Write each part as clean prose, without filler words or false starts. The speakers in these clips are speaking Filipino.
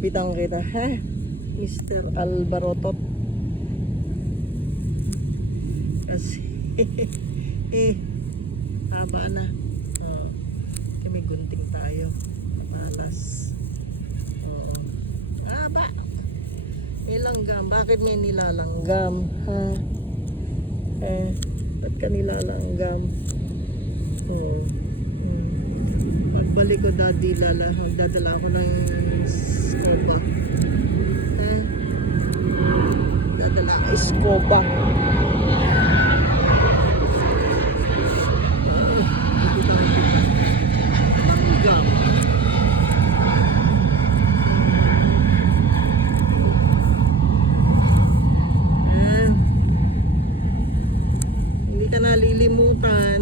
Pitang kita, ha? Mr. Albarotot. Kasi, haba na. Oh, may gunting tayo. Malas. Oo. Haba. May langgam. Bakit may nilalanggam? Ha? Ba't ka nilalanggam? Oo. Pagbalik ko dadala ko ng scoba. Dadala ko scoba. Hindi ka nalilimutan.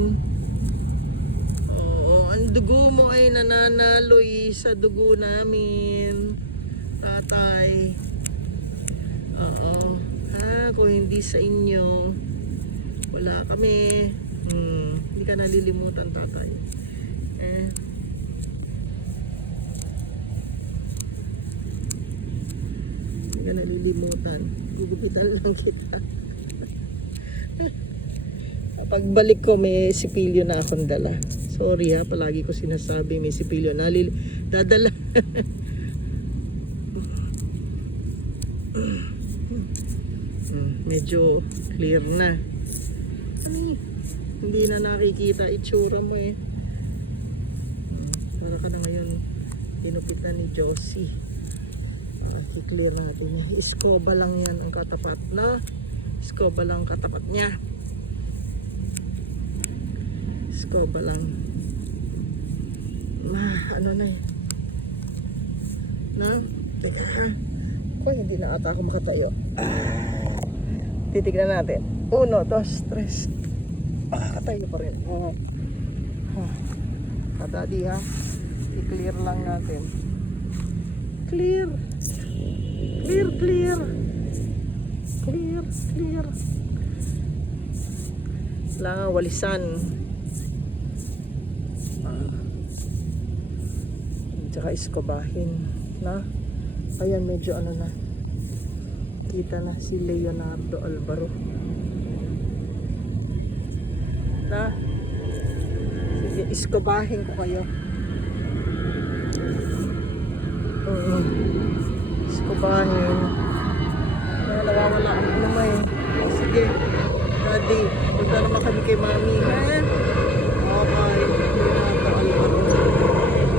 Dugo mo ay nananaloy sa dugo namin, tatay. Oo. Kung hindi sa inyo, wala kami. Hindi ka nalilimutan, tatay. Hindi ka nalilimutan. Gigipitan lang kita. Pagbalik ko, may sipilyo na akong dala. Sorry ha, palagi ko sinasabi may sipilyo na dadala. Medyo clear na. Hindi na nakikita itsura mo eh. Para ka na ngayon pinupitan ni Josie. I-clear natin. Iskoba lang yan ang katapat na. Iskoba lang ang katapat niya. Iskoba lang. Ano na eh. Teka ha. Hindi na ata ako makatayo. Titignan natin. 1, 2, 3. Makakatayo pa rin. Daddy ha. I-clear lang natin. Clear. Clear. Kailangan walisan. Tsaka iskobahin na. Ayan, medyo ano na, kita na si Leonardo Alvaro na. Sige, iskobahin ko kayo. Iskobahin.